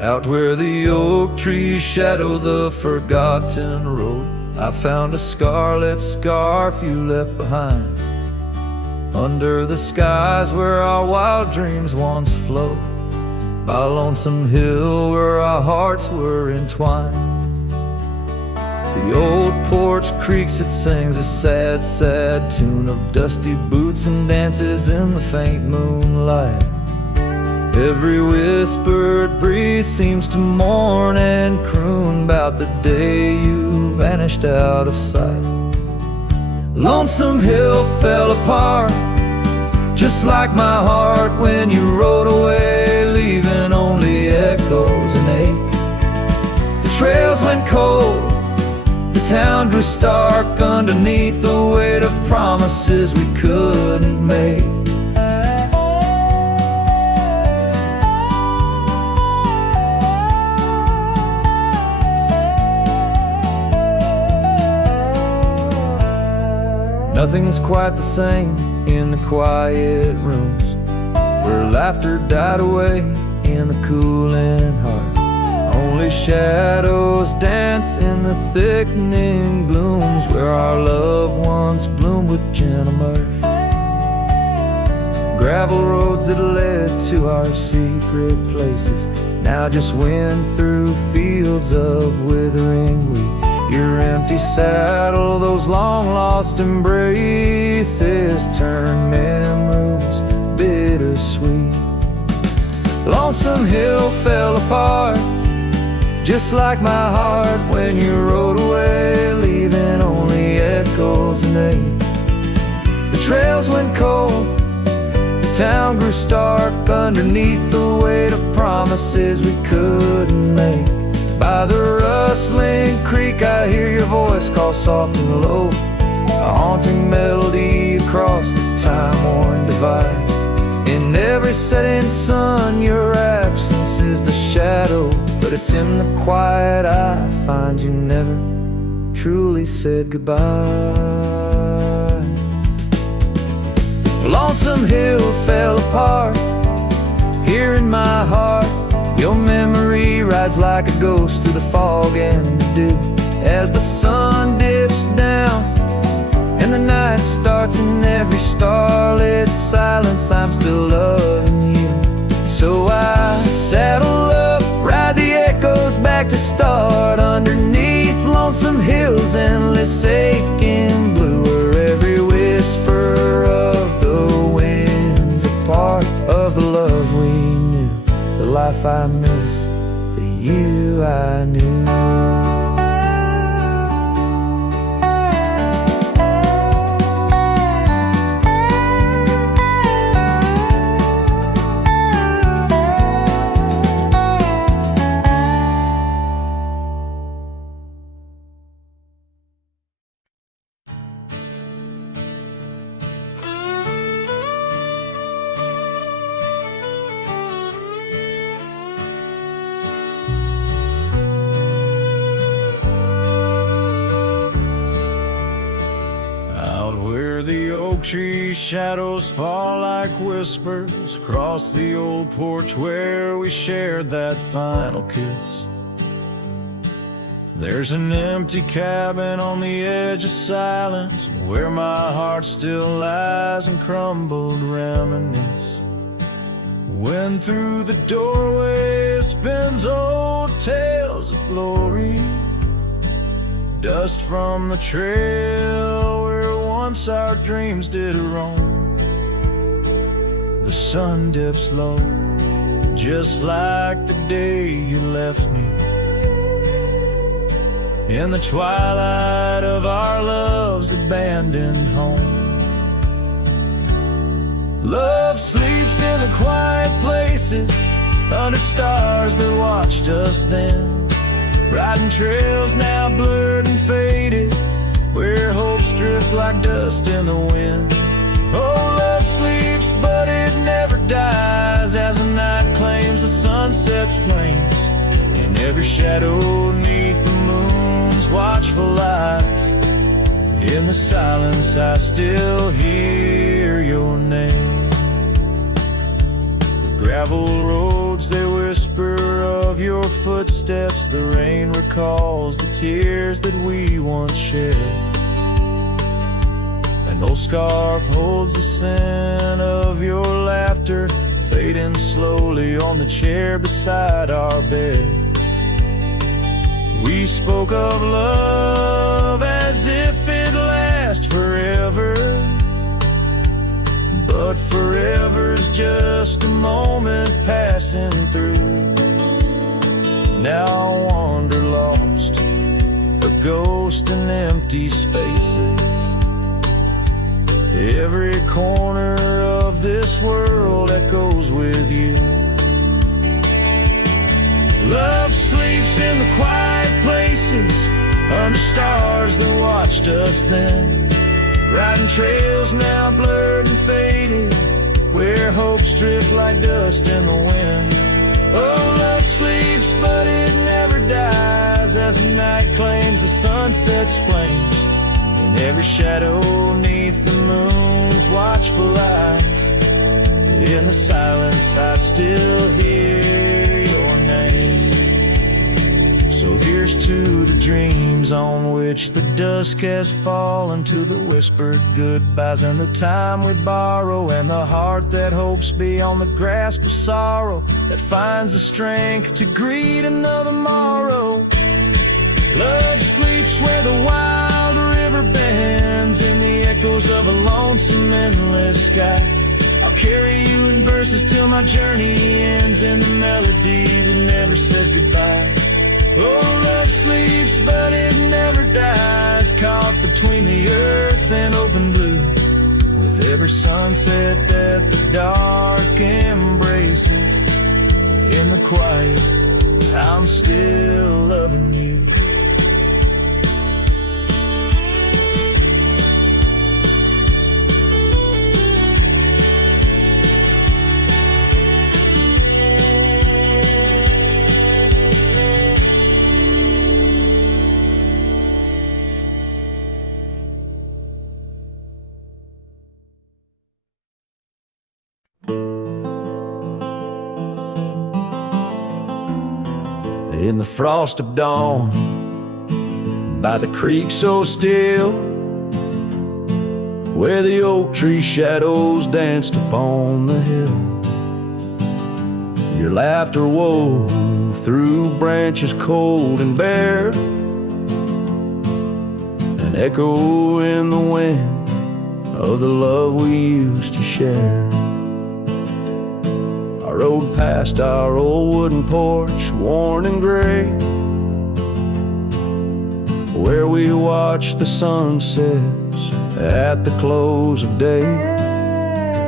Out where the oak trees shadow the forgotten road, I found a scarlet scarf you left behind. Under the skies where our wild dreams once flowed, by Lonesome Hill where our hearts were entwined. The old porch creaks, it sings a sad, sad tune of dusty boots and dances in the faint moonlight. Every whispered breeze seems to mourn and croon about the day you vanished out of sight. Lonesome Hill fell apart, just like my heart when you rode away, leaving only echoes and ache. The trails went cold, the town grew stark underneath the weight of promises we couldn't make. Nothing's quite the same in the quiet rooms where laughter died away in the cooling heart. Only shadows dance in the thickening glooms where our love once bloomed with gentle mirth. Gravel roads that led to our secret places now just wind through fields of withering wheat. Your empty saddle, those long-lost embraces turn memories bittersweet. Lonesome Hill fell apart, just like my heart when you rode away, leaving only echoes and ache. The trails went cold, the town grew stark underneath the weight of promises we couldn't make. By the rustling creek I hear your voice call soft and low, a haunting melody across the time-worn divide. In every setting sun your absence is the shadow, but it's in the quiet I find you never truly said goodbye. Lonesome Hill fell apart, here in my heart your memory rides like a ghost through the fog and the dew. As the sun dips down and the night starts, in every starlit silence I'm still loving you. So I saddle up, ride the echoes back to start, underneath Lonesome Hill's endless aching blue, where every whisper of the wind's a part of the love we knew, the life I miss, the you I knew. Tree shadows fall like whispers across the old porch where we shared that final kiss. There's an empty cabin on the edge of silence where my heart still lies and crumbled reminisce. When through the doorway spins old tales of glory, dust from the trail where once our dreams did roam. The sun dips low, just like the day you left me, in the twilight of our love's abandoned home. Love sleeps in the quiet places, under stars that watched us then, riding trails now blurred and faded, where hopes drift like dust in the wind. Oh, love sleeps, but it never dies, as the night claims the sunset's flames, in every shadow neath the moon's watchful eyes. In the silence I still hear your name. The gravel roads, they whisper of of your footsteps, the rain recalls the tears that we once shed. An old scarf holds the scent of your laughter, fading slowly on the chair beside our bed. We spoke of love as if it lasts forever, but forever's just a moment passing through. Now I wander lost, a ghost in empty spaces. Every corner of this world echoes with you. Love sleeps in the quiet places, under stars that watched us then, riding trails now blurred and faded, where hopes drift like dust in the wind. Oh, love sleeps, but it never dies, as the night claims the sunset's flames, and every shadow neath the moon's watchful eyes. In the silence I still hear your name. So here's to the dreams on which the dusk has fallen, to the whispered goodbyes and the time we borrow, and the heart that hopes beyond the grasp of sorrow, that finds the strength to greet another morrow. Love sleeps where the wild river bends, in the echoes of a lonesome endless sky. I'll carry you in verses till my journey ends, in the melody that never says goodbye. Oh, love sleeps, but it never dies, caught between the earth and open blue, with every sunset that the dark embraces. In the quiet, I'm still loving you. In the frost of dawn, by the creek so still, where the oak tree shadows danced upon the hill, your laughter wove through branches cold and bare, an echo in the wind of the love we used to share. I rode past our old wooden porch, worn and gray, where we watched the sunsets at the close of day.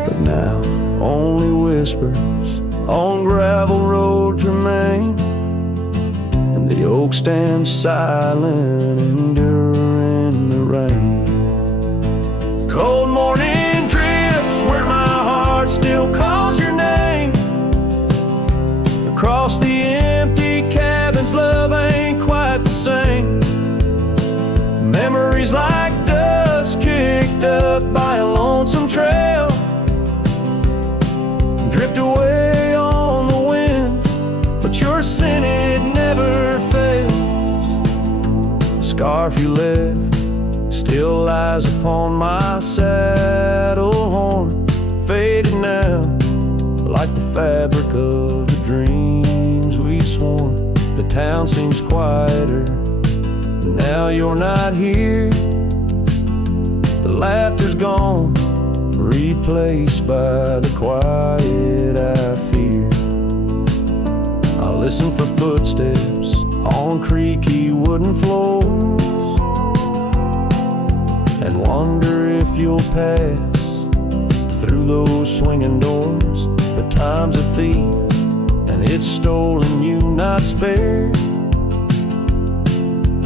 But now only whispers on gravel roads remain, and the oak stands silent, enduring the rain. Cold morning drifts where my heart still calls your name. Across the empty cabins, love ain't quite the same. Memories like dust kicked up by a lonesome trail drift away on the wind, but your scent, it never fails. The scarf you left still lies upon my saddle horn, faded now like the fabric of the dreams we sworn. The town seems quieter now you're not here. The laughter's gone, replaced by the quiet I fear. I listen for footsteps on creaky wooden floors, and wonder if you'll pass through those swinging doors. But time's a thief, and it's stolen you, not spared,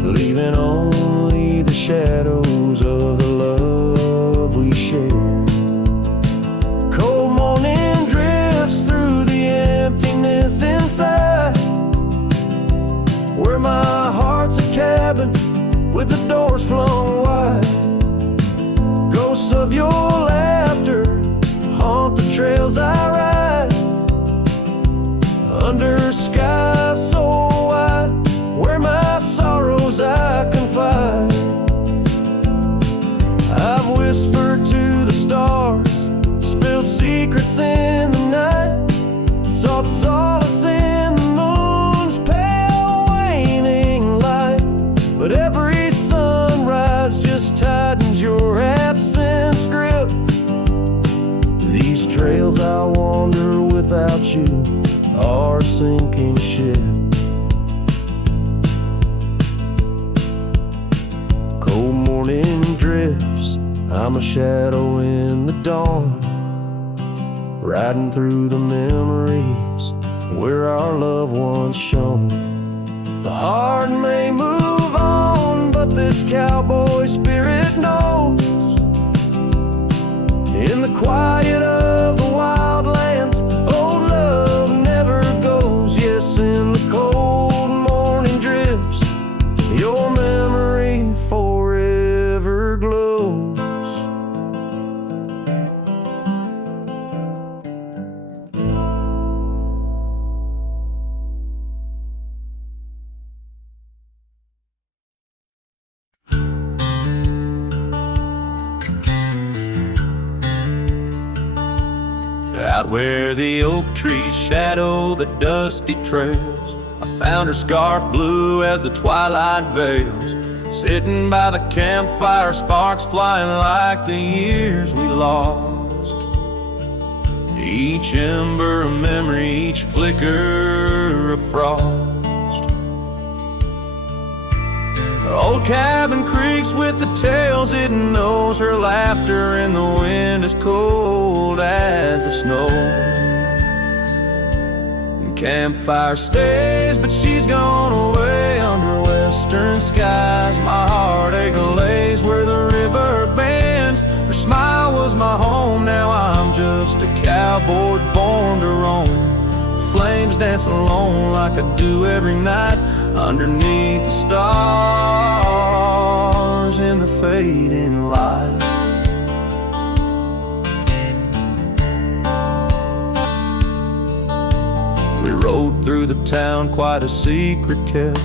leaving only the shadows of the love we shared. Cold morning drifts through the emptiness inside, where my heart's a cabin with the doors flung wide. Ghosts of your laughter haunt the trails I ride, under skies so secrets in the night, sought solace in the moon's pale waning light. But every sunrise just tightens your absence grip. These trails I wander without you are a sinking ship. Cold morning drifts, I'm a shadow in the dawn, riding through the memories where our loved ones shone. The heart may move on, but this cowboy spirit knows. In the quiet of the wildlands, old love never goes. Yes, in the cold morning drifts, your memory forever glows. Out where the oak trees shadow the dusty trails, I found her scarf blue as the twilight veils. Sitting by the campfire, sparks flying like the years we lost. Each ember a memory, each flicker a frost. Her old cabin creaks with the tales it knows. Her laughter in the wind is cold as the snow. And campfire stays, but she's gone away under western skies. My heartache lays where the river bends. Her smile was my home, now I'm just a cowboy born to roam. Flames dance alone like I do every night underneath the stars in the fading light. We rode through the town, quite a secret kept.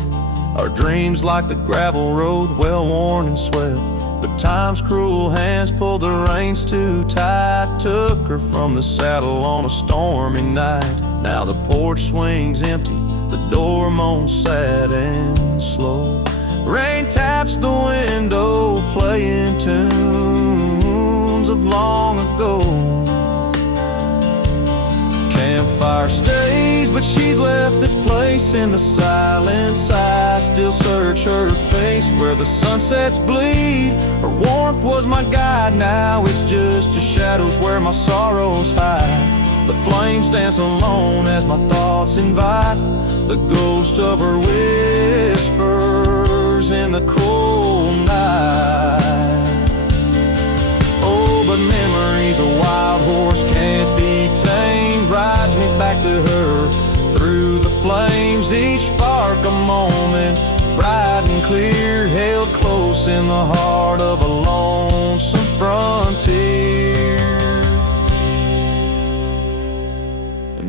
Our dreams like the gravel road, well worn and swept. But time's cruel hands pulled the reins too tight, took her from the saddle on a stormy night. Now the porch swings empty, the door moans sad and slow. Rain taps the window, playing tunes of long ago. Campfire stays, but she's left this place in the silence. I still search her face where the sunsets bleed. Her warmth was my guide, now it's just the shadows where my sorrows hide. The flames dance alone as my thoughts invite the ghost of her whispers in the cold night. Oh, but memories, a wild horse can't be tamed, rides me back to her through the flames. Each spark a moment, bright and clear, held close in the heart of a lonesome frontier.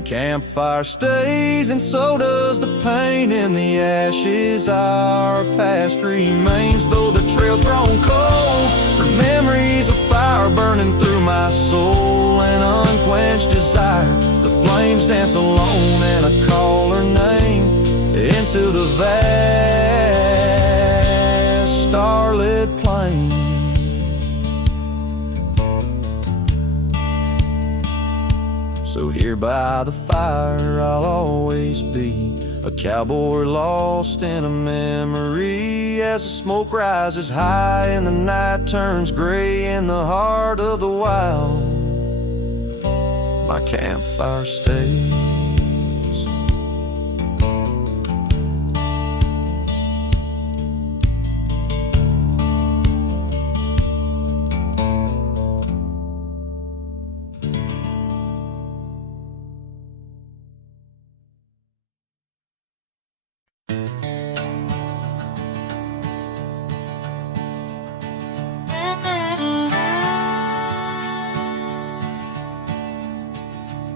Campfire stays, and so does the pain in the ashes. Our past remains, though the trail's grown cold. Her memories of fire burning through my soul, an unquenched desire. The flames dance alone, and I call her name into the vast starlit plain. So here by the fire I'll always be, a cowboy lost in a memory. As the smoke rises high and the night turns gray in the heart of the wild, my campfire stays.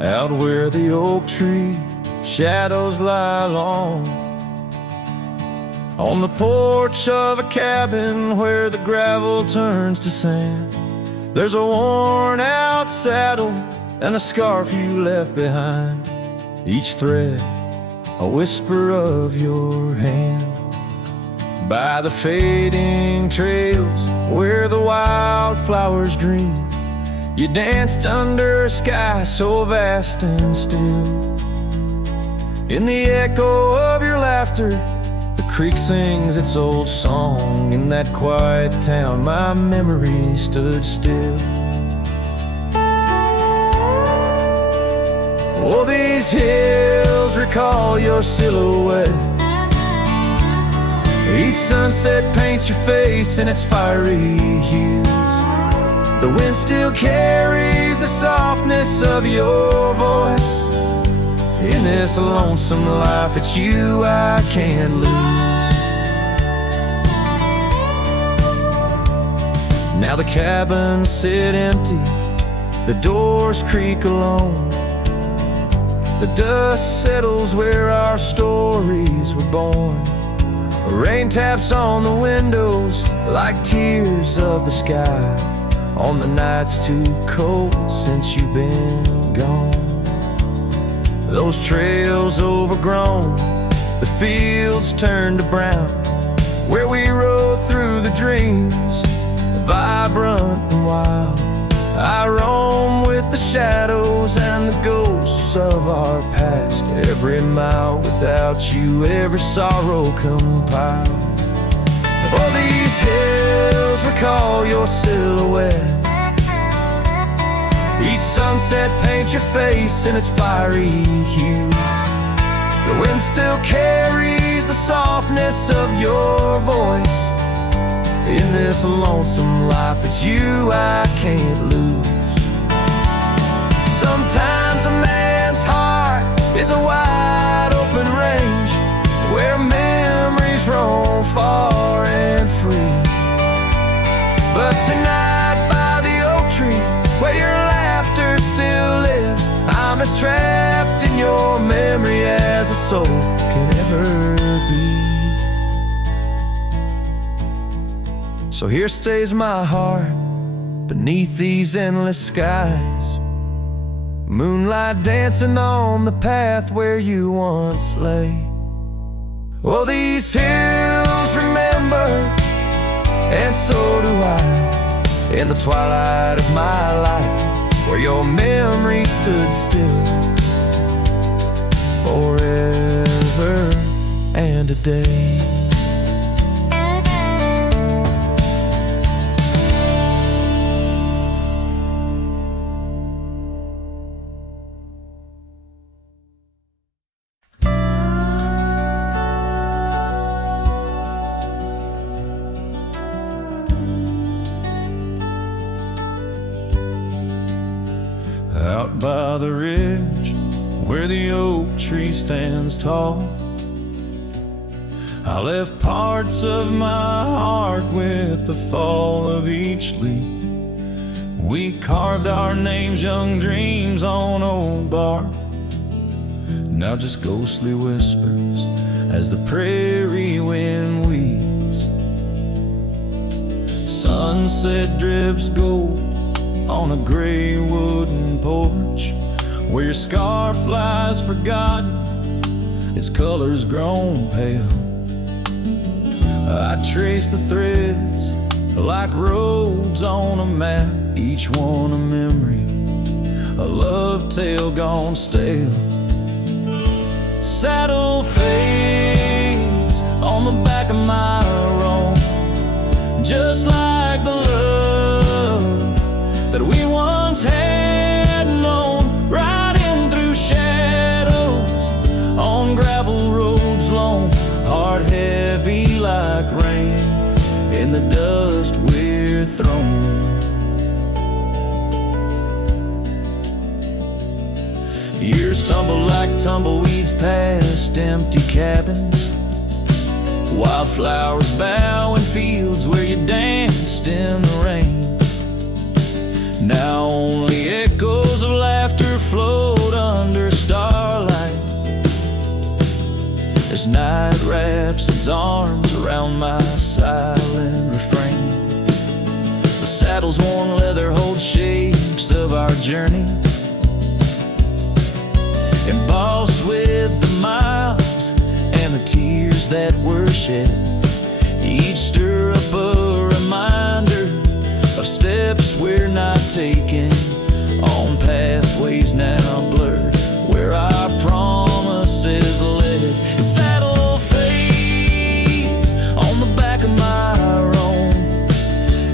Out where the oak tree shadows lie long, on the porch of a cabin where the gravel turns to sand, there's a worn out saddle and the scarf you left behind, each thread a whisper of your hand. By the fading trails where the wildflowers dream, you danced under a sky so vast and still. In the echo of your laughter, the creek sings its old song. In that quiet town, my memory stood still. Oh, these hills recall your silhouette. Each sunset paints your face in its fiery hues. The wind still carries the softness of your voice. In this lonesome life, it's you I can't lose. Now the cabins sit empty, the doors creak alone. The dust settles where our stories were born. Rain taps on the windows like tears of the sky on the nights too cold since you've been gone. Those trails overgrown, the fields turned to brown, where we rode through the dreams, vibrant and wild. I roam with the shadows and the ghosts of our past. Every mile without you, every sorrow compiled. Oh, these hills recall your silhouette. Each sunset paints your face in its fiery hues. The wind still carries the softness of your voice. In this lonesome life, it's you I can't lose. Sometimes a man's heart is a wide open range where memories roam far and free. But tonight by the oak tree, where your laughter still lives, I'm as trapped in your memory as a soul can ever be. So here stays my heart beneath these endless skies, moonlight dancing on the path where you once lay. Oh, these hills remember, and so do I, in the twilight of my life, where your memory stood still forever and a day. Out by the ridge where the oak tree stands tall, I left parts of my heart with the fall of each leaf. We carved our names, young dreams on old bark, now just ghostly whispers as the prairie wind weaves. Sunset drips gold on a gray wooden porch where your scarf lies forgotten, its colors grown pale. I trace the threads like roads on a map, each one a memory, a love tale gone stale. Saddle fades on the back of my roan, just like the love that we once had known, riding through shadows on gravel roads long, heart heavy like rain in the dust we're thrown. Years tumble like tumbleweeds past empty cabins, wildflowers bow in fields where you danced in the rain. Now only echoes of laughter float under starlight as night wraps its arms around my silent refrain. The saddle's worn leather holds shapes of our journey, shed. Each stir up a reminder of steps we're not taking, on pathways now blurred where our promises led. Saddle fades on the back of my roan,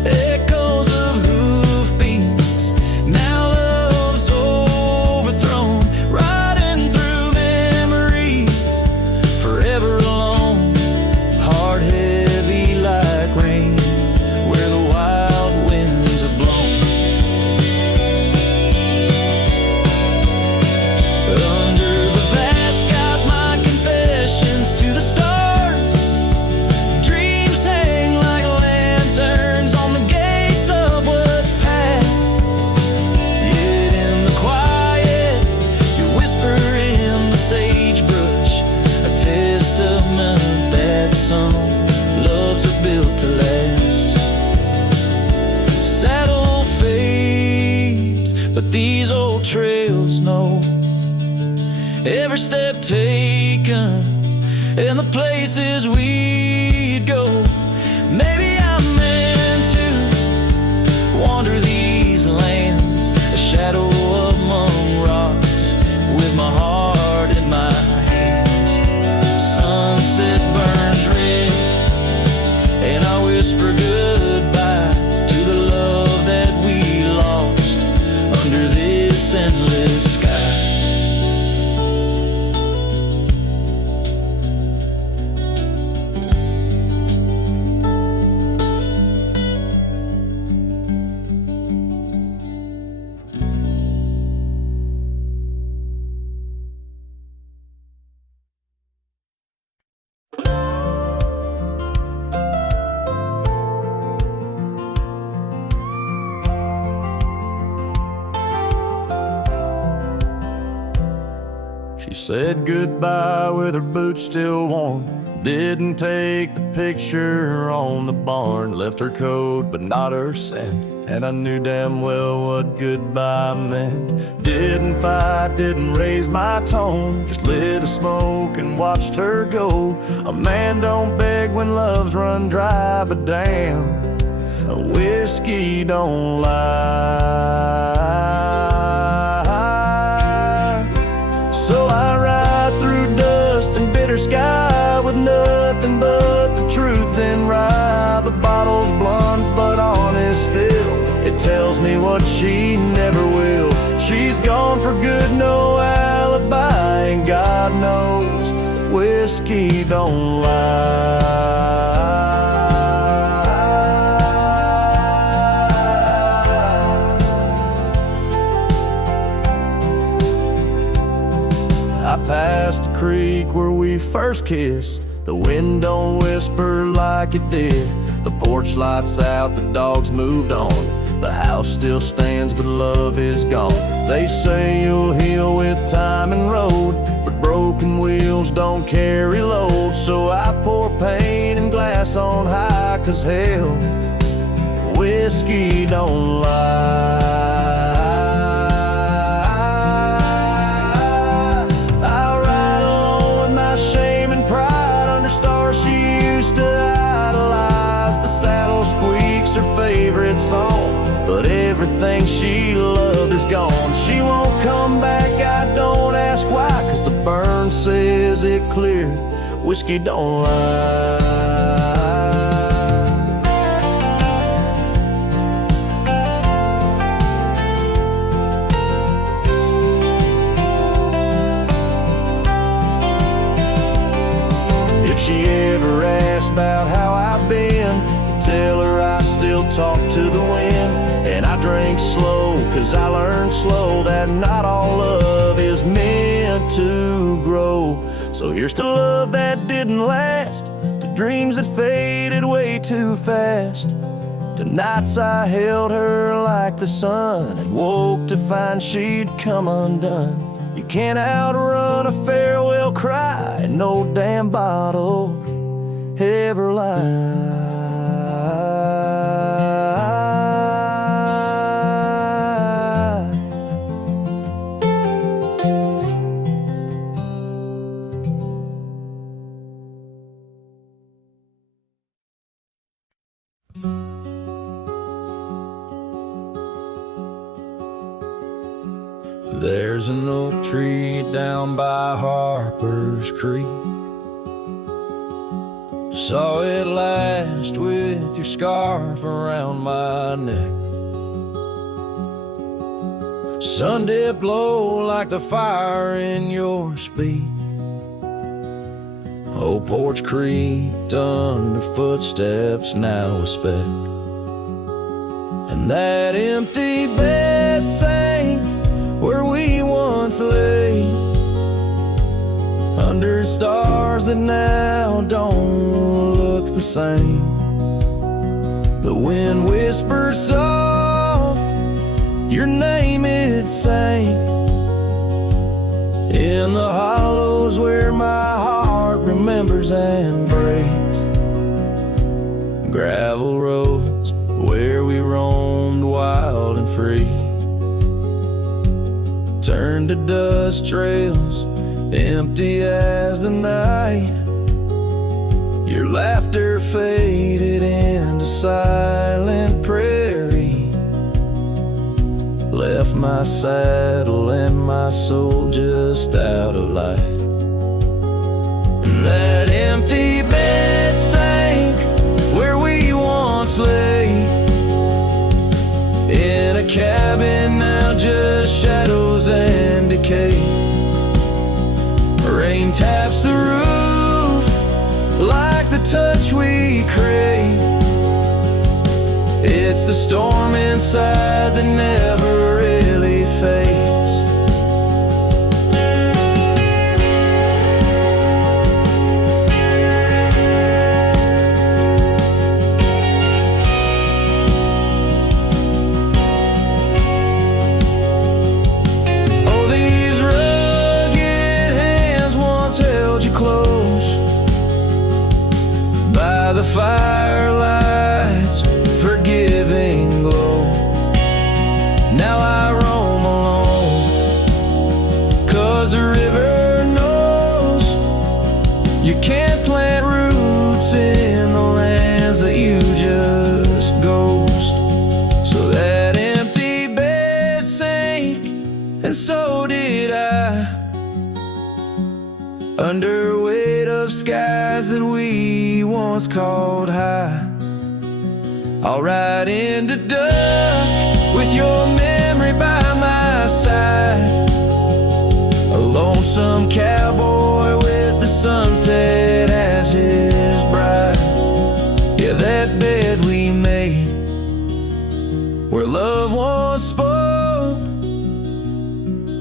echoes of hoofbeats, now love's overthrown, riding through memories, forever alone, heart heavy like rain, where the wild winds have blown. Under the vast skies, my confessions to the stars, dreams hang like lanterns on the gates of what's past. Yet in the quiet, your whisper in the sagebrush, a testament that some loves are built to last. Saddle fades, but these old trails know every step taken and the places we'd go. Maybe I'm meant to wander these lands, a shadow among rocks, with my heart in my hands. Sunset burns red, and I whisper goodbye to the love that we lost under this endless sky. She said goodbye with her boots still warm, didn't take the picture on the barn, left her coat but not her scent, and I knew damn well what goodbye meant. Didn't fight, didn't raise my tone, just lit a smoke and watched her go. A man don't beg when love's run dry, but damn, a whiskey don't lie. So I ride through dust and bitter sky with nothing but the truth in rye. The bottle's blunt but honest still, it tells me what she never will. She's gone for good, no alibi, and God knows whiskey don't lie. I passed the creek where we first kissed. The wind don't whisper like it did. The porch lights out, the dogs moved on. The house still stands, but love is gone. They say you'll heal with time and road, but broken wheels don't carry load. So I pour pain and glass on high, 'cause hell, whiskey don't lie. Her favorite song, but everything she loved is gone. She won't come back, I don't ask why, 'cause the burn says it clear, whiskey don't lie. If she ever asks about how I've been, tell her I still talk to the wind, and I drink slow, 'cause I learned slow that not all love is meant to grow. So here's to love that didn't last, to dreams that faded way too fast, to nights I held her like the sun and woke to find she'd come undone. You can't outrun a farewell cry, and no damn bottle ever lies. There's an oak tree down by Harper's Creek. Saw it last with your scarf around my neck. Sun did blow like the fire in your speech. Old porch creaked under footsteps now a speck. And that empty bed sank where we once lay, under stars that now don't look the same. The wind whispers soft, your name it sang, in the hollows where my heart remembers and breaks. Gravel roads where we roamed wild and free turned to dust trails, empty as the night. Your laughter faded into silent prairie, left my saddle and my soul just out of light. And that empty bed sank where we once lay, in a cabin now just shadows and decay. Rain taps the roof like the touch we crave. It's the storm inside that never really fades. The firelight's forgiving glow. Now I roam alone, 'cause the river knows you can't plant roots in the lands that you just ghost. So that empty bed sank, and so did I, under weight of skies that we once called high. I'll ride into dusk with your memory by my side, a lonesome cowboy with the sunset as his bride. Yeah, that bed we made where love once spoke,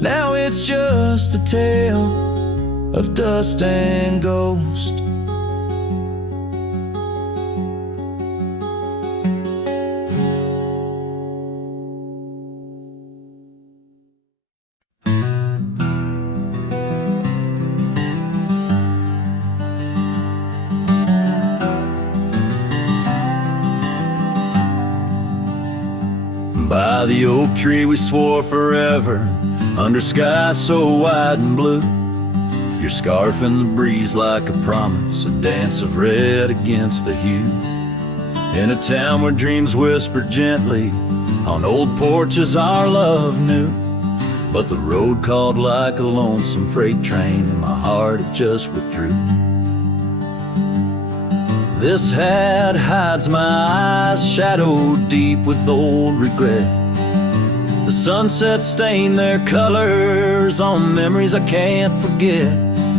now it's just a tale of dust and ghost. By the oak tree we swore forever, under skies so wide and blue. Your scarf in the breeze like a promise, a dance of red against the hue. In a town where dreams whisper gently, on old porches our love knew. But the road called like a lonesome freight train, and my heart it just withdrew. This hat hides my eyes, shadowed deep with old regret. The sunset stained their colors on memories I can't forget.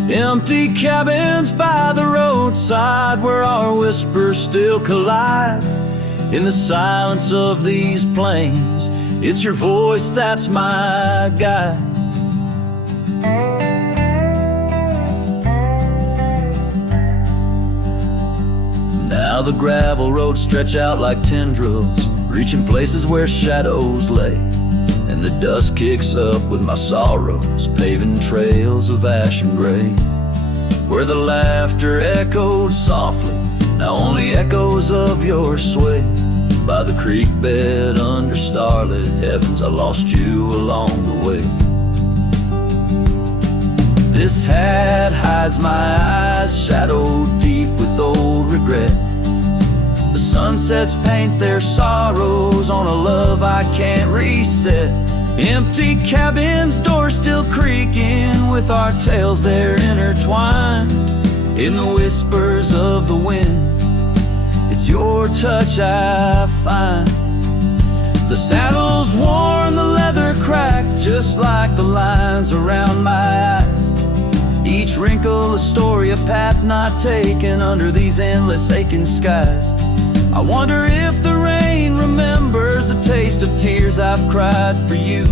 Empty cabins by the roadside where our whispers still collide. In the silence of these plains, it's your voice that's my guide. Now the gravel roads stretch out like tendrils, reaching places where shadows lay. And the dust kicks up with my sorrows, paving trails of ash and gray. Where the laughter echoed softly, now only echoes of your sway. By the creek bed under starlit heavens, I lost you along the way. This hat hides my eyes, shadowed deep with old regret. The sunsets paint their sorrows on a love I can't reset. Empty cabins, doors still creaking, with our tales there intertwined. In the whispers of the wind, it's your touch I find. The saddle's worn, the leather cracked, just like the lines around my eyes. Each wrinkle a story, a path not taken under these endless aching skies. I wonder if the rain remembers the taste of tears I've cried for you.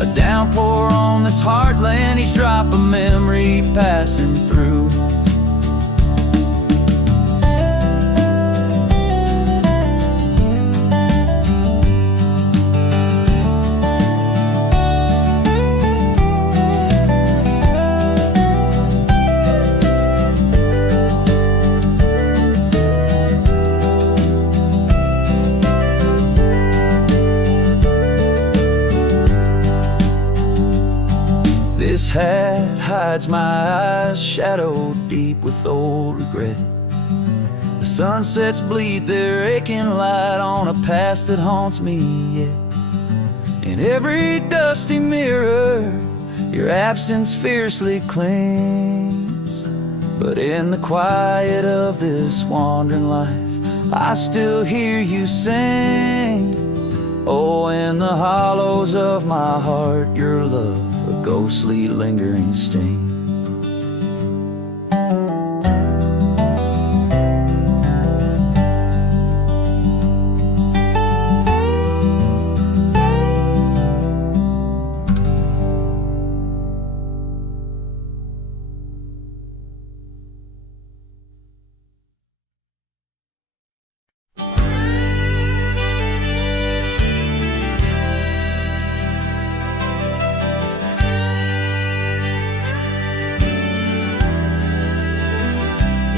A downpour on this heartland, each drop a memory passing through. This hat hides my eyes, shadowed deep with old regret. The sunsets bleed their aching light on a past that haunts me yet. In every dusty mirror, your absence fiercely clings. But in the quiet of this wandering life, I still hear you sing. Oh, in the hollows of my heart, your love, a ghostly lingering sting.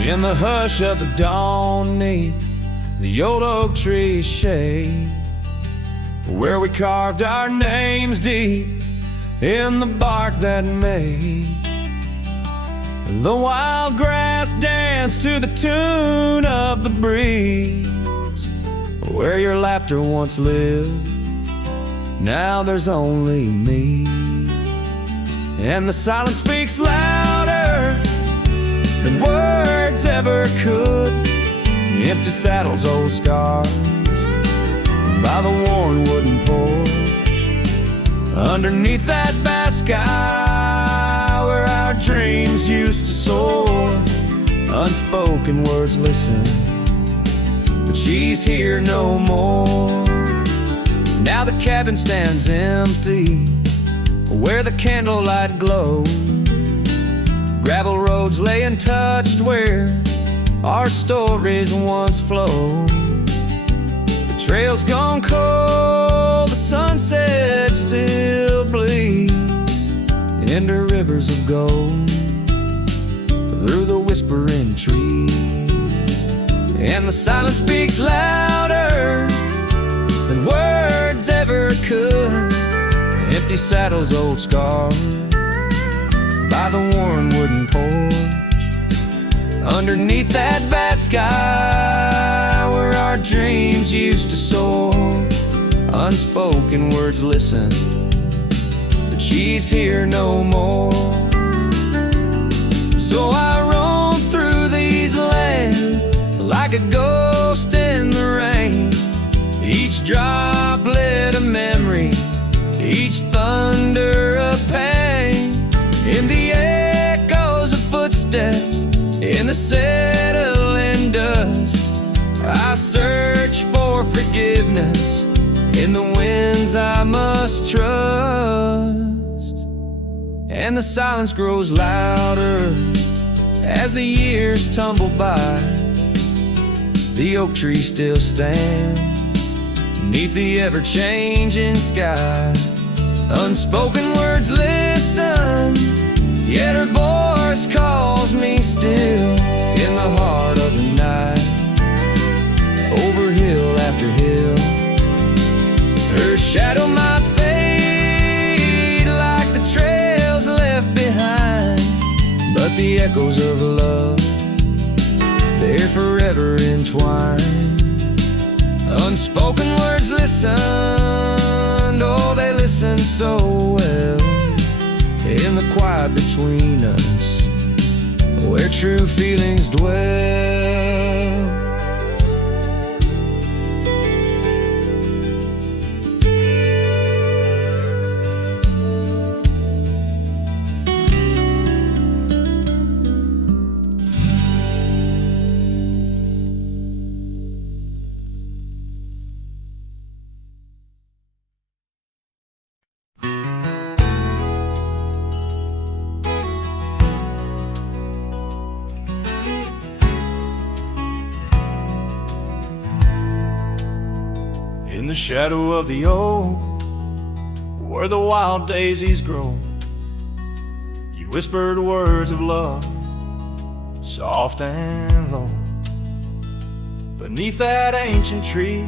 In the hush of the dawn, neath the old oak tree's shade, where we carved our names deep in the bark that made the wild grass dance to the tune of the breeze. Where your laughter once lived, now there's only me, and the silence speaks louder than words ever could. Empty saddles, old scars by the worn wooden porch, underneath that vast sky where our dreams used to soar. Unspoken words listen, but she's here no more. Now the cabin stands empty where the candlelight glows. Gravel roads lay untouched where our stories once flowed. The trail's gone cold, the sunset still bleeds into rivers of gold through the whispering trees. And the silence speaks louder than words ever could. Empty saddles, old scars by the worn wooden porch, underneath that vast sky where our dreams used to soar. Unspoken words listen, but she's here no more. So I roam through these lands like a ghost in the rain, each droplet a memory, each thunder a pain. In the echoes of footsteps, in the settling dust, I search for forgiveness in the winds I must trust. And the silence grows louder as the years tumble by. The oak tree still stands beneath the ever-changing sky. Unspoken words listen, yet her voice calls me still in the heart of the night. Over hill after hill, her shadow might fade like the trails left behind, but the echoes of love, they're forever entwined. Unspoken words listen, oh they listen so well in the quiet between us, where true feelings dwell. In the shadow of the oak, where the wild daisies grow, you whispered words of love, soft and low. Beneath that ancient tree,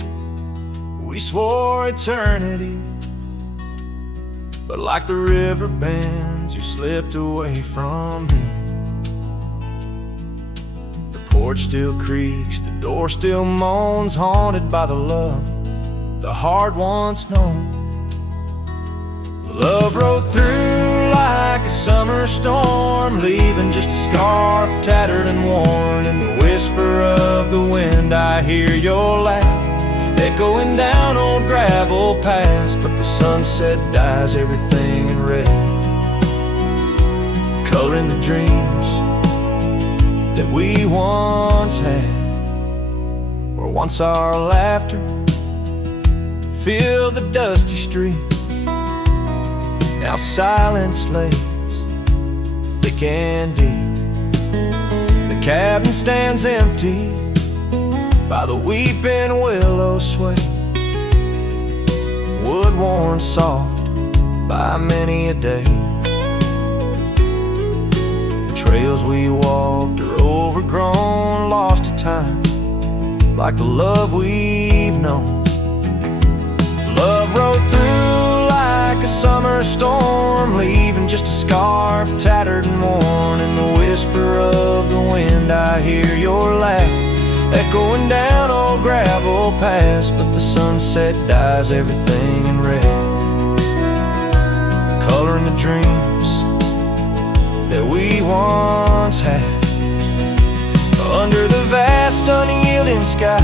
we swore eternity, but like the river bends, you slipped away from me. The porch still creaks, the door still moans, haunted by the love the heart once known. Love rode through like a summer storm, leaving just a scarf tattered and worn. In the whisper of the wind I hear your laugh, echoing down old gravel paths. But the sunset dyes everything in red, coloring the dreams that we once had, where once our laughter filled the dusty street. Now silence lays thick and deep. The cabin stands empty by the weeping willow sway, wood worn soft by many a day. The trails we walked are overgrown, lost to time, like the love we've known. Love rode through like a summer storm, leaving just a scarf tattered and worn. In the whisper of the wind I hear your laugh, echoing down old gravel paths. But the sunset dyes everything in red, coloring the dreams that we once had. Under the vast unyielding sky,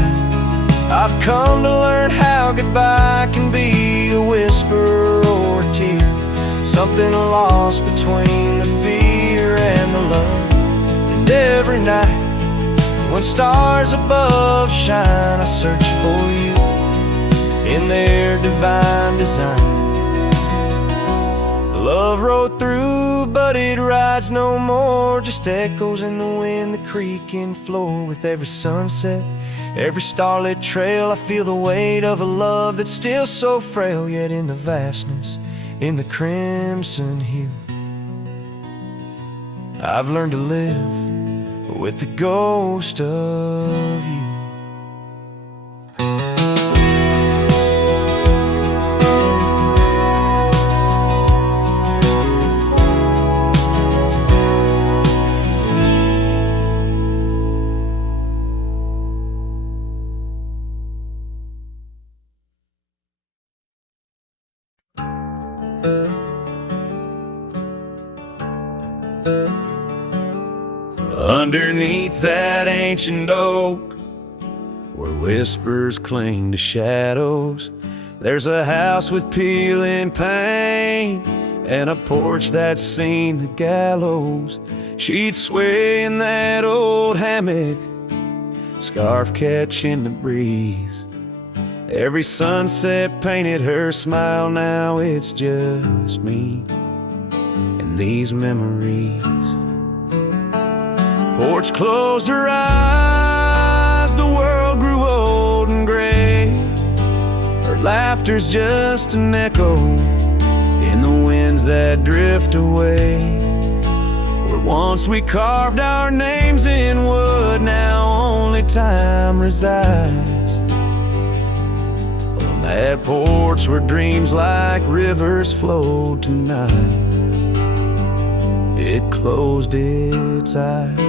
I've come to learn how goodbye can be a whisper or a tear, something lost between the fear and the love. And every night when stars above shine, I search for you in their divine design. Love rode through, but it rides no more, just echoes in the wind, the creaking floor. With every sunset, every starlit trail, I feel the weight of a love that's still so frail, yet in the vastness, in the crimson hue, I've learned to live with the ghost of you. Underneath that ancient oak, where whispers cling to shadows, there's a house with peeling paint and a porch that's seen the gallows. She'd sway in that old hammock, scarf catching the breeze. Every sunset painted her smile, now it's just me and these memories. Porch closed her eyes, the world grew old and gray. Her laughter's just an echo in the winds that drift away. Where once we carved our names in wood, now only time resides. On that porch where dreams like rivers flowed tonight, it closed its eyes.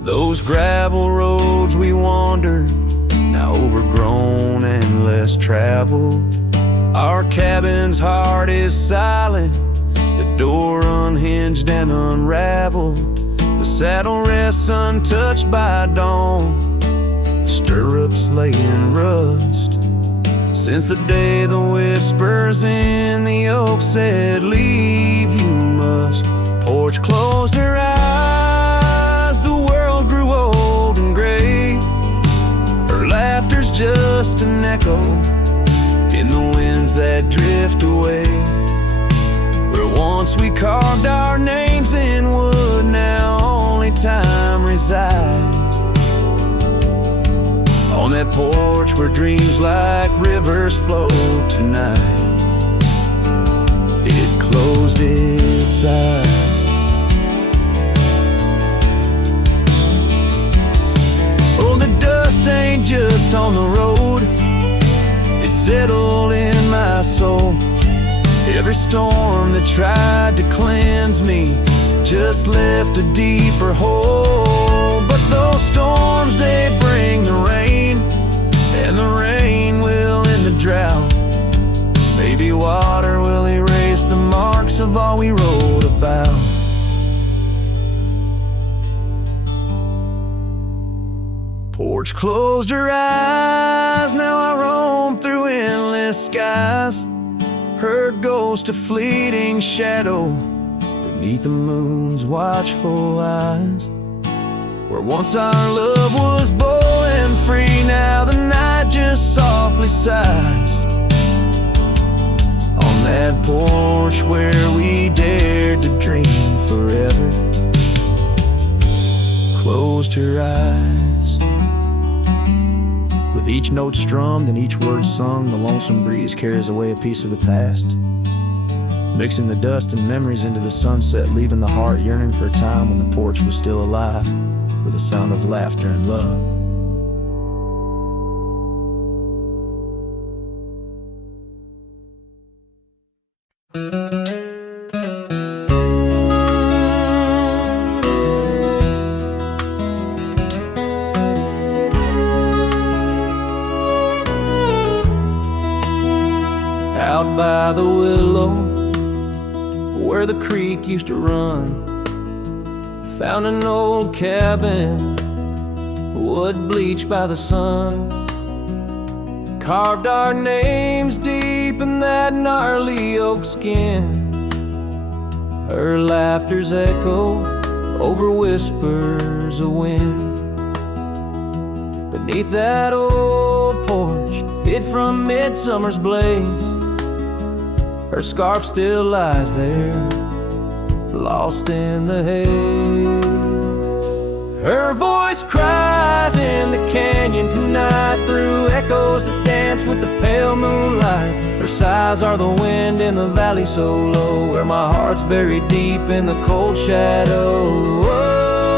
Those gravel roads we wandered, now overgrown and less traveled. Our cabin's heart is silent, the door unhinged and unraveled. The saddle rests untouched by dawn, the stirrups lay in rust. Since the day the whispers in the oak said, leave you must. Porch closed her eyes, the world grew old and gray. Her laughter's just an echo in the winds that drift away. Where once we carved our names in wood, now only time resides. On that porch where dreams like rivers flow tonight, it closed its eyes. Oh, the dust ain't just on the road, it's settled in my soul. Every storm that tried to cleanse me just left a deeper hole. But those storms, they bring the rain, and the rain will end the drought. Maybe water will erase the marks of all we wrote about. Porch closed her eyes, now I roam through endless skies. Her ghost a fleeting shadow beneath the moon's watchful eyes. Where once our love was bold and free, now the night just softly sighs. On that porch where we dared to dream forever, closed her eyes. With each note strummed and each word sung, the lonesome breeze carries away a piece of the past, mixing the dust and memories into the sunset, leaving the heart yearning for a time when the porch was still alive, with a sound of laughter and love. Out by the willow, where the creek used to run, found an old cabin, wood bleached by the sun. Carved our names deep in that gnarly oak skin. Her laughter's echo over whispers of wind. Beneath that old porch, hid from midsummer's blaze, her scarf still lies there, lost in the haze. Her voice cries in the canyon tonight, through echoes that dance with the pale moonlight. Her sighs are the wind in the valley so low, where my heart's buried deep in the cold shadow.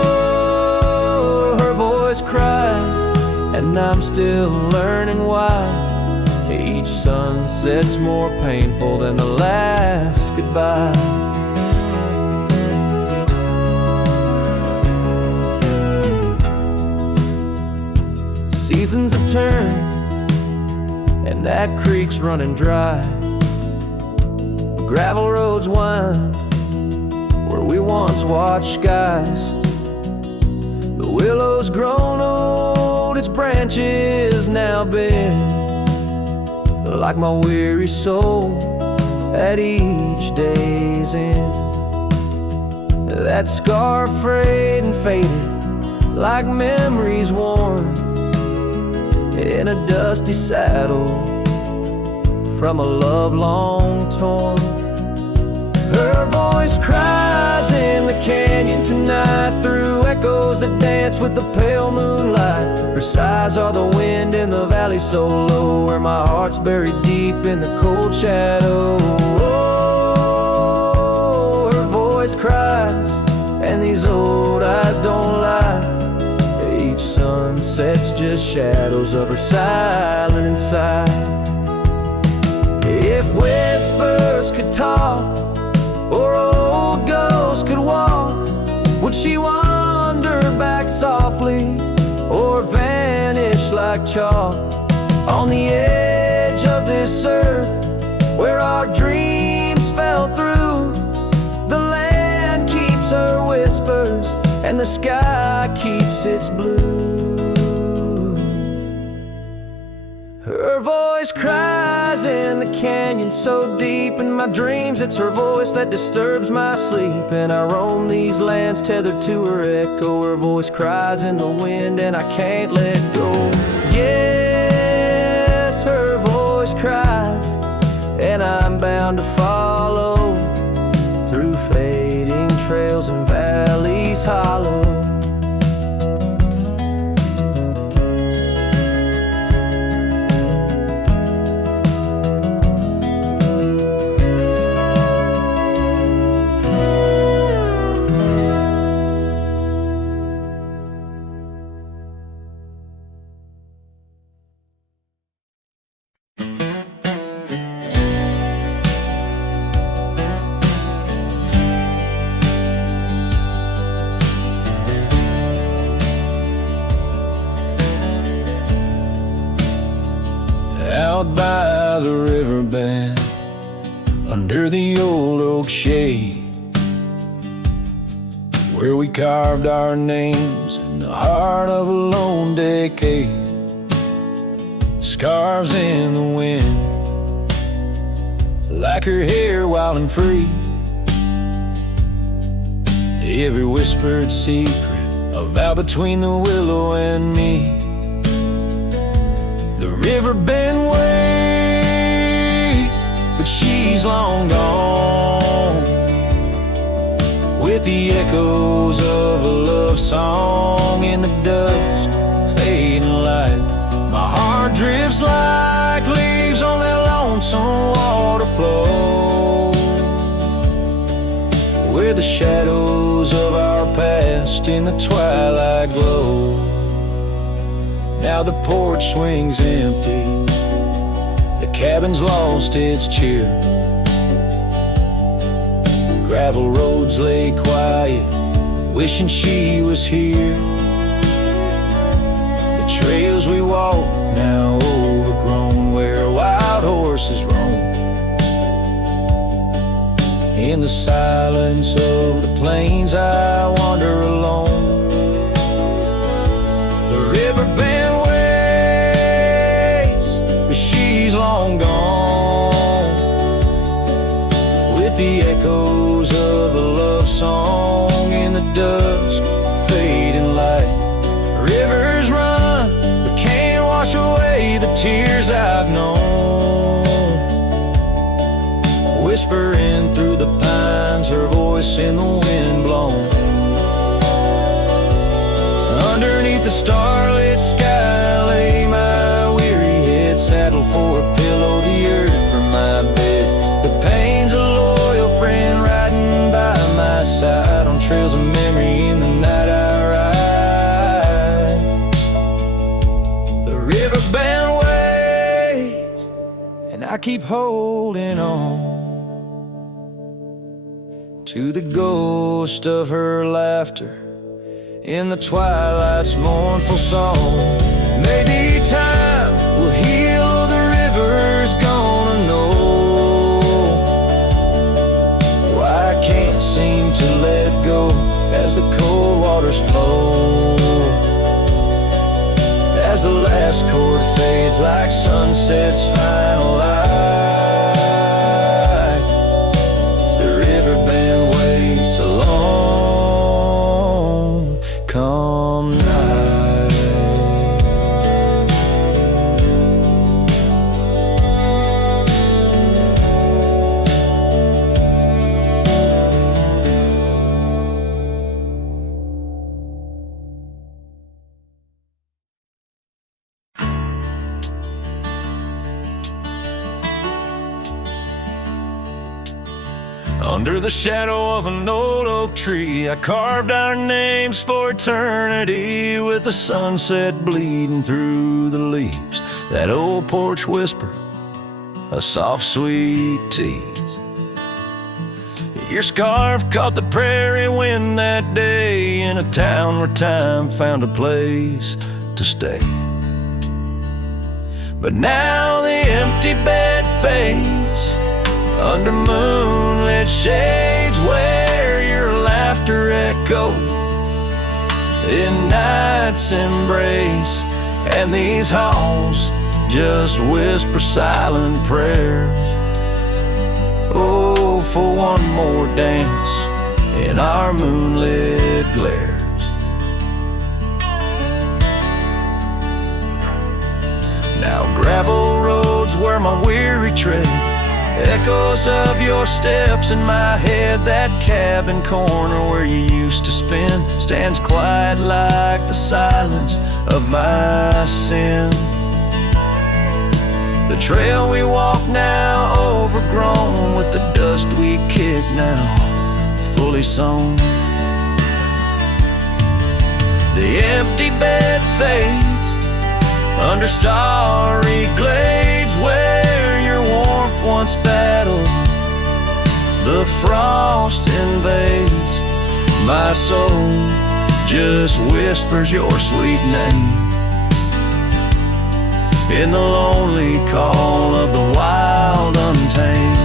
Oh, her voice cries, and I'm still learning why each sunset's more painful than the last goodbye. Seasons have turned, and that creek's running dry. Gravel roads wind where we once watched skies. The willow's grown old, its branches now bare, like my weary soul at each day's end. That scar frayed and faded, like memories worn in a dusty saddle from a love long torn. Her voice cries in the canyon tonight, through echoes that dance with the pale moonlight. Her sighs are the wind in the valley so low, where my heart's buried deep in the cold shadow. Oh, her voice cries, and these old eyes don't lie. Each sunset's just shadows of her silent inside. If whispers could talk, or old ghosts could walk, would she wander back softly, or vanish like like chalk on the edge of this earth where our dreams fell through. The land keeps her whispers and the sky keeps its blue. Her voice cries in the canyon so deep in my dreams. It's her voice that disturbs my sleep, and I roam these lands tethered to her echo. Her voice cries in the wind and I can't let go. Yes, her voice cries, and I'm bound to follow through fading trails and valleys hollow. Out by the riverbed, under the old oak shade, where we carved our names in the heart of a lone decade. Scars in the wind, like her hair wild and free. Every whispered secret, a vow between the willow and me. The riverbend waits, but she's long gone, with the echoes of a love song in the dust, fading light. My heart drifts like leaves on that lonesome water flow, where the shadows of our past in the twilight glow. Now the porch swings empty, the cabin's lost its cheer. Gravel roads lay quiet, wishing she was here. The trails we walk now overgrown, where wild horses roam. In the silence of the plains I wander alone. The riverbend waits, but she's long gone, with the echoes of a love song in the dusk, fading light. Rivers run, but can't wash away the tears I've known. Whispering through the pines, her voice in the wind blown. Underneath the starlit sky lay my weary head, saddled for a pillow, the earth for my bed. The pain's a loyal friend riding by my side, on trails of memory in the night I ride. The riverbend waits, and I keep holding on to the ghost of her laughter in the twilight's mournful song. Maybe time will heal, the river's gonna know why I can't seem to let go as the cold waters flow. As the last chord fades like sunset's final light, the riverbend waits alone come night. Under the shadow of an old oak tree, I carved our names for eternity, with the sunset bleeding through the leaves. That old porch whisper, a soft, sweet tease. Your scarf caught the prairie wind that day, in a town where time found a place to stay. But now the empty bed fades under moonlit shades where your laughter echoed in night's embrace, and these halls just whisper silent prayers. Oh, for one more dance in our moonlit glares. Now gravel roads where my weary tread, echoes of your steps in my head. That cabin corner where you used to spend stands quiet like the silence of my sin. The trail we walk now overgrown with the dust we kick now fully sown. The empty bed fades under starry glades where your warmth once battled. The frost invades my soul, just whispers your sweet name in the lonely call of the wild untamed.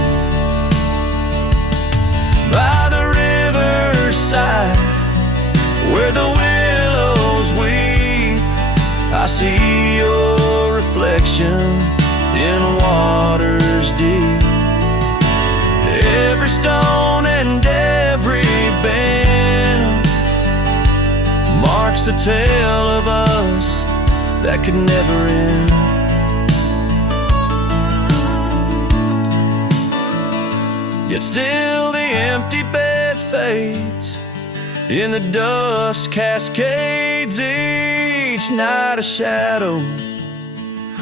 By the riverside where the willows weep, I see your reflection in waters deep. Every stone and every bend marks the tale of us that could never end. Yet still the empty bed fades, in the dust cascades each night a shadow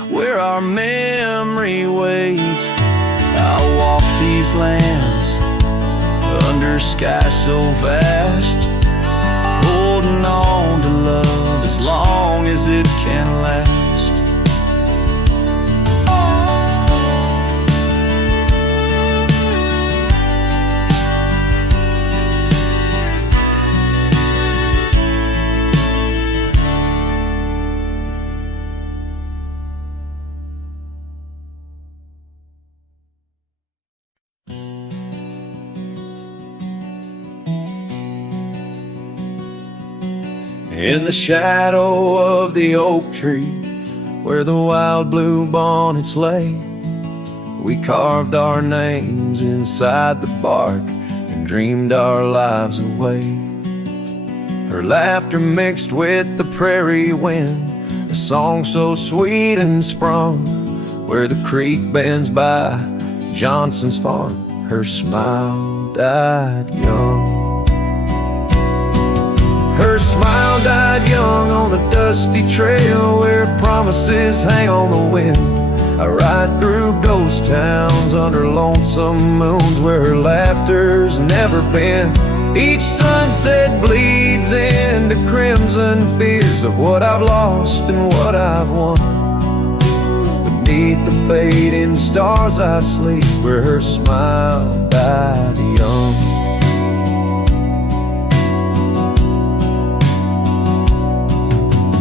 where our memory waits. I'll walk these lands under sky so vast, holding on to love as long as it can last. In the shadow of the oak tree, where the wild blue bonnets lay, we carved our names inside the bark and dreamed our lives away. Her laughter mixed with the prairie wind, a song so sweet and sprung, where the creek bends by Johnson's farm. Her smile died young. Her smile died young on the dusty trail where promises hang on the wind. I ride through ghost towns under lonesome moons where her laughter's never been. Each sunset bleeds into crimson fears of what I've lost and what I've won. Beneath the fading stars I sleep where her smile died young.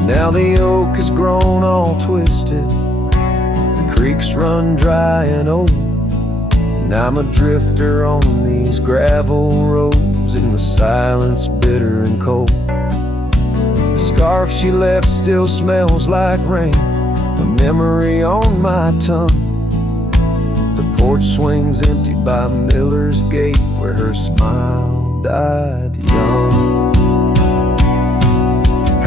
Now the oak has grown all twisted, the creeks run dry and old, and I'm a drifter on these gravel roads in the silence bitter and cold. The scarf she left still smells like rain, a memory on my tongue. The porch swings empty by Miller's Gate where her smile died young.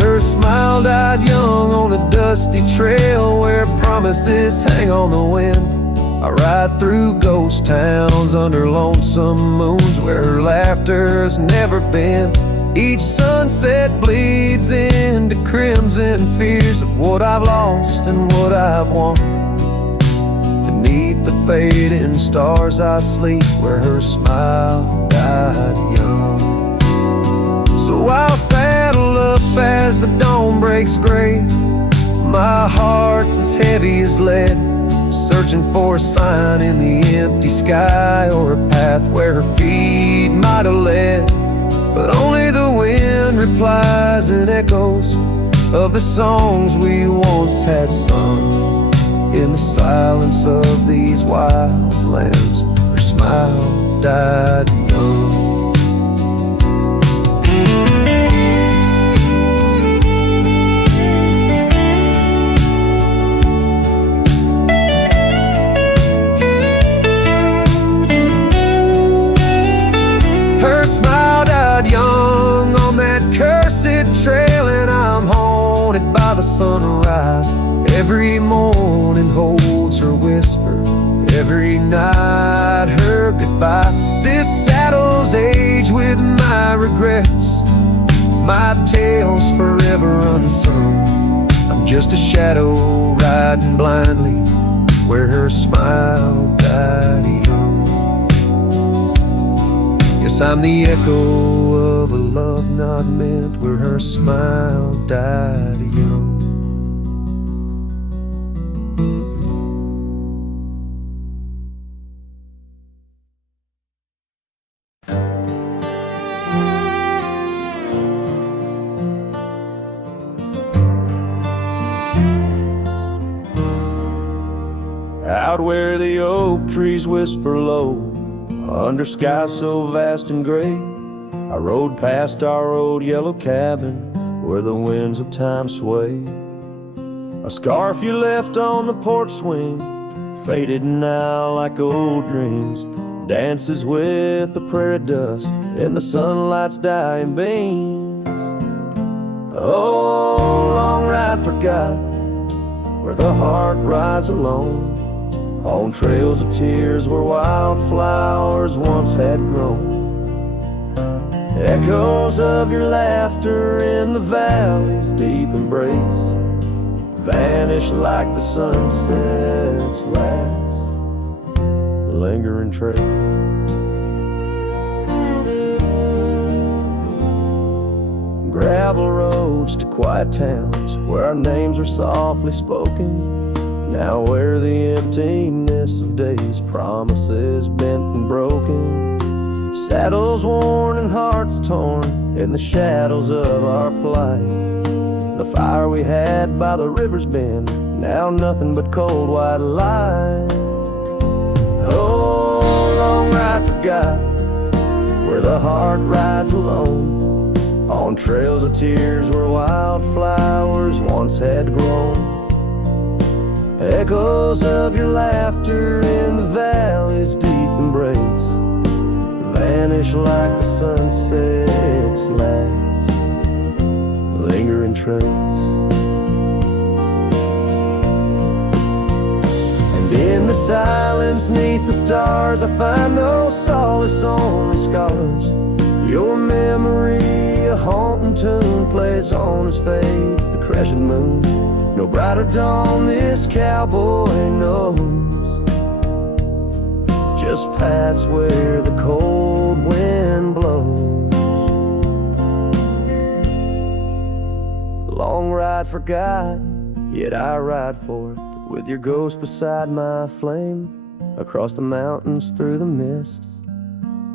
Her smile died young on a dusty trail where promises hang on the wind. I ride through ghost towns under lonesome moons where her laughter's never been. Each sunset bleeds into crimson fears of what I've lost and what I've won. Beneath the fading stars I sleep where her smile died young. So I'll saddle up as the dawn breaks gray. My heart's as heavy as lead, searching for a sign in the empty sky or a path where her feet might have led. But only the wind replies in echoes of the songs we once had sung. In the silence of these wild lands, her smile died young. Her smile died young on that cursed trail, and I'm haunted by the sunrise. Every morning holds her whisper, every night her goodbye. This saddle's aged with my regrets, my tale's forever unsung. I'm just a shadow riding blindly where her smile died young. Yes, I'm the echo of a love not meant where her smile died young. Out where the oak trees whisper low, under skies so vast and gray, I rode past our old yellow cabin where the winds of time sway. A scarf you left on the porch swing, faded now like old dreams, dances with the prairie dust and the sunlight's dying beams. Oh, long ride forgot where the heart rides alone, on trails of tears where wildflowers once had grown. Echoes of your laughter in the valley's deep embrace vanish like the sunset's last lingering trace. Gravel roads to quiet towns where our names are softly spoken, now where the emptiness of days, promises bent and broken, saddles worn and hearts torn in the shadows of our plight. The fire we had by the river's bend, now nothing but cold white light. Oh, long ride forgot where the heart rides alone, on trails of tears where wildflowers once had grown. Echoes of your laughter in the valley's deep embrace vanish like the sunset's last lingering trace. And in the silence neath the stars, I find no solace, only scars. Your memory, a haunting tune, plays on as fades the crescent moon. No brighter dawn this cowboy knows, just paths where the cold wind blows. The long ride forgot, yet I ride forth with your ghost beside my flame, across the mountains through the mists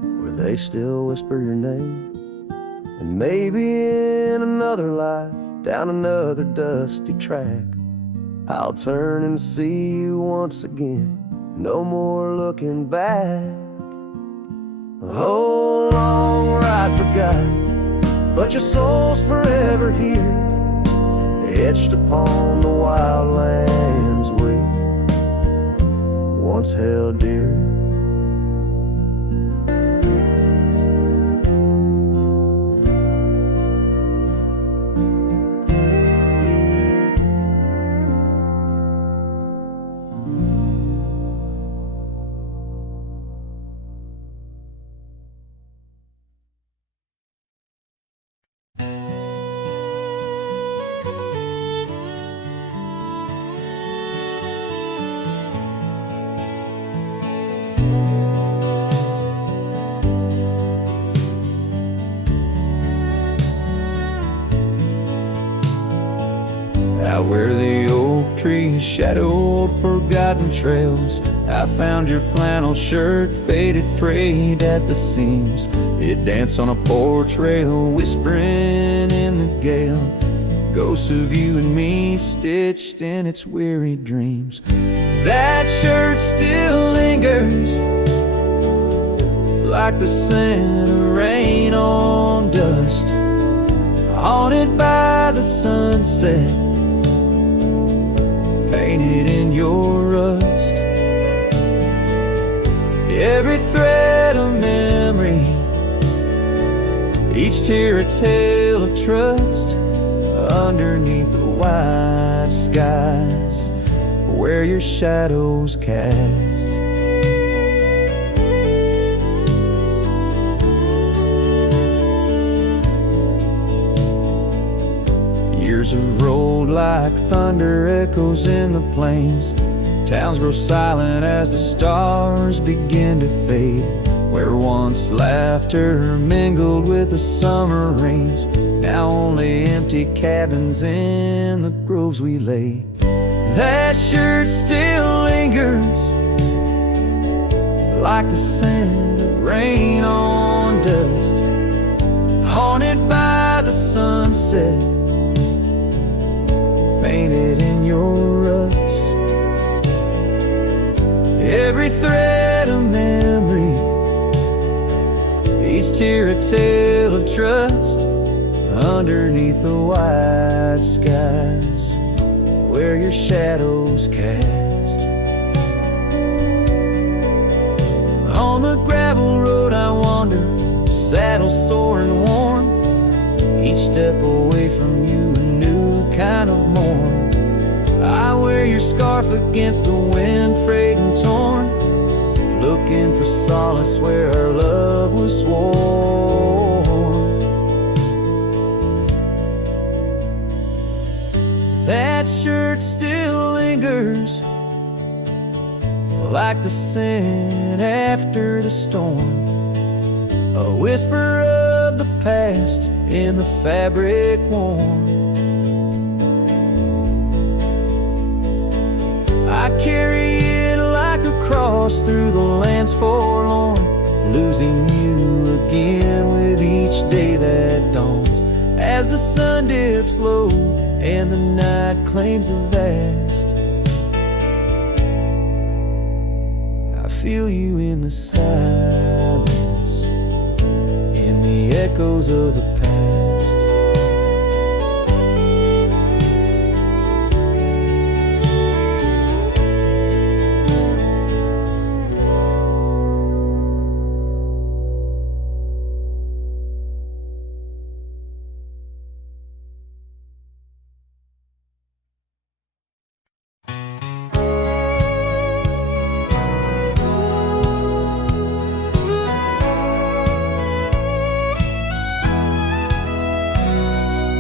where they still whisper your name. And maybe in another life, down another dusty track, I'll turn and see you once again, no more looking back. Oh, long ride forgot, but your soul's forever here, etched upon the wild lands we once held dear. Out where the oak trees shadowed forgotten trails, I found your flannel shirt, faded, frayed at the seams. It danced on a porch rail, whispering in the gale. ghosts of you and me stitched in its weary dreams. That shirt still lingers like the scent of rain on dust, haunted by the sunset, painted in your rust. Every thread of memory, each tear a tale of trust, underneath the white skies where your shadows cast. Years have rolled like thunder echoes in the plains. Towns grow silent as the stars begin to fade. Where once laughter mingled with the summer rains, now only empty cabins in the groves we lay. That shirt still lingers like the scent of rain on dust, haunted by the sunset, painted in your rust. Every thread of memory, each tear a tale of trust, underneath the white skies where your shadows cast. On the gravel road I wander, saddle sore and worn, each step away from you a new kind of morn. I wear your scarf against the wind, frayed and torn, looking for solace where our love was sworn. That shirt still lingers like the scent after the storm, a whisper of the past in the fabric worn. I carry it like a cross through the lands forlorn, losing you again with each day that dawns, as the sun dips low and the night claims the vast. I feel you in the silence, in the echoes of the past.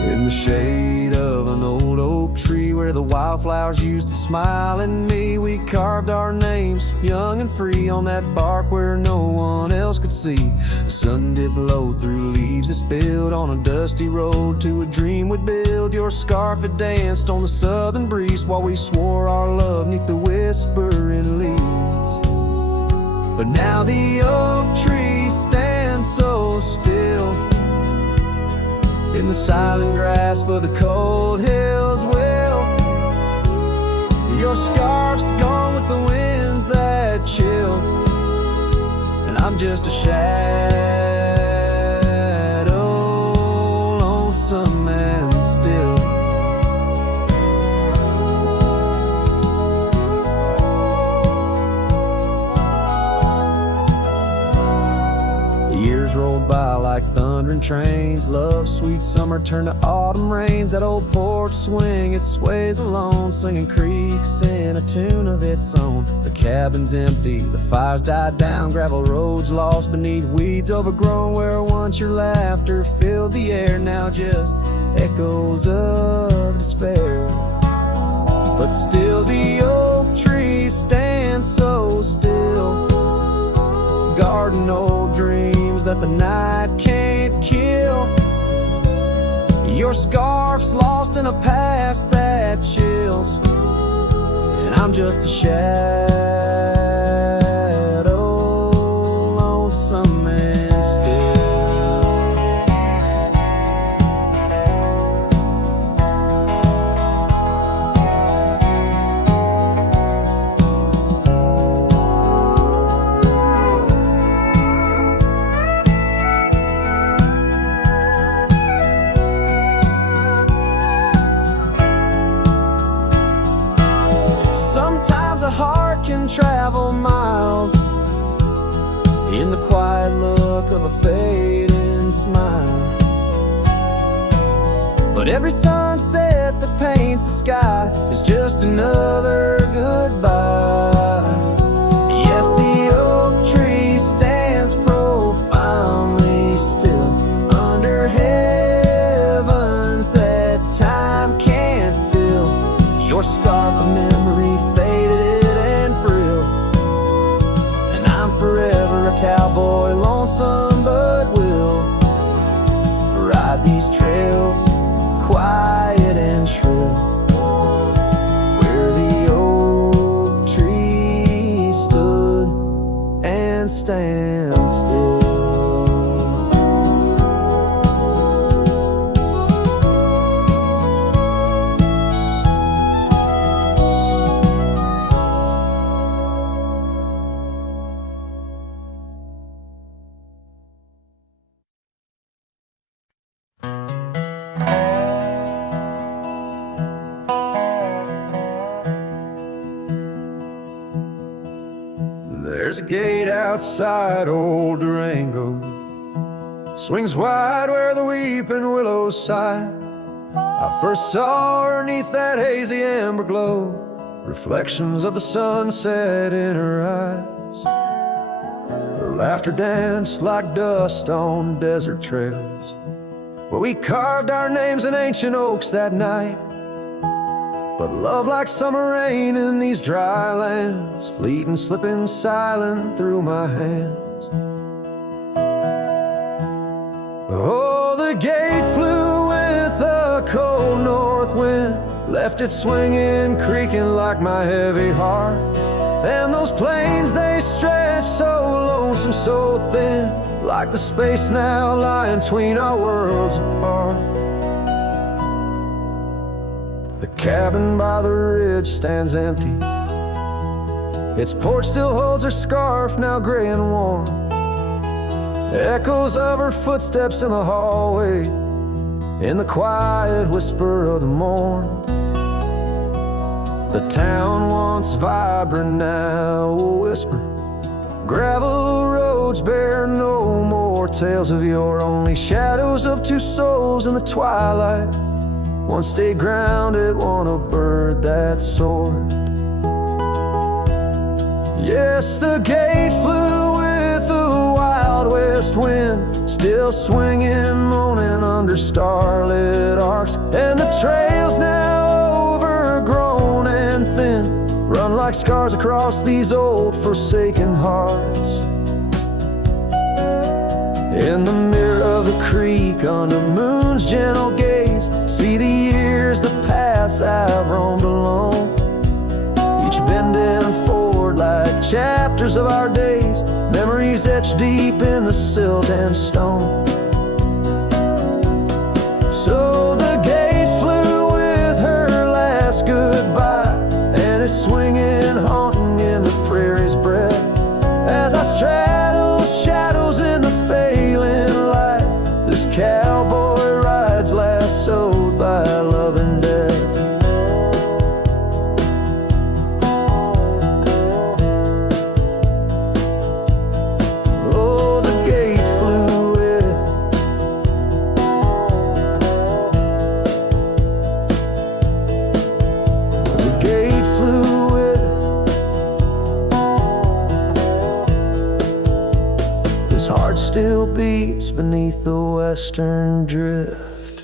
In the shade of an old oak tree where the wildflowers used to smile at me, we carved our names, young and free, on that bark where no one else could see. The sun dipped low through leaves that spilled on a dusty road to a dream we'd build. Your scarf had danced on the southern breeze while we swore our love 'neath the whispering leaves. But now the oak tree stands so still in the silent grasp of the cold hills. Well, your scarf's gone with the winds that chill, and I'm just a shadow, lonesome and still. Years rolled by like thundering trains. Love's sweet summer turned to autumn rains. That old porch swing, it sways alone, singing creeks in a tune of its own. The cabin's empty, the fire's died down, gravel roads lost beneath weeds overgrown. Where once your laughter filled the air, now just echoes of despair. But still the oak tree stands so still, guarding old dreams that the night can't kill. Your scarf's lost in a past that chills, and I'm just a shadow, lonesome and still. in the quiet look of a fading smile. But every sunset that paints the sky is just another goodbye. Yes, the oak tree stands profoundly still under heavens that time can't fill. Your scarf of memory faded and frail, and I'm forever a cowboy, lonesome but will ride these trails quiet and shrill, where the oak tree stood and stands still. There's a gate outside old Durango, swings wide where the weeping willows sigh. I first saw her neath that hazy amber glow, reflections of the sunset in her eyes. Her laughter danced like dust on desert trails, where we carved our names in ancient oaks that night. But love like summer rain in these dry lands, fleeting, slipping silent through my hands. Oh, the gate flew with a cold north wind, left it swinging, creaking like my heavy heart. And those plains, they stretch so lonesome, so thin, like the space now lying between our worlds apart. The cabin by the ridge stands empty, its porch still holds her scarf, now gray and warm. Echoes of her footsteps in the hallway, in the quiet whisper of the morn. The town once vibrant, now a whisper. Gravel roads bear no more tales of yore, only shadows of two souls in the twilight. One stayed grounded, one a bird that soared. Yes, the gate flew with the wild west wind, still swinging, moaning under starlit arcs. And the trails now overgrown and thin run like scars across these old forsaken hearts. In the mirror of the creek, under moon's gentle gaze, see the years, the paths I've roamed alone, each bending forward like chapters of our days, memories etched deep in the silt and stone. So the gate flew with her last goodbye, and it's swinging, haunting in the prairie's breath, as I straddle shadows in the failing light. This cowboy rides lassoed by love and death. Oh, the gate flew with, the gate flew with. This heart still beats beneath the western drift.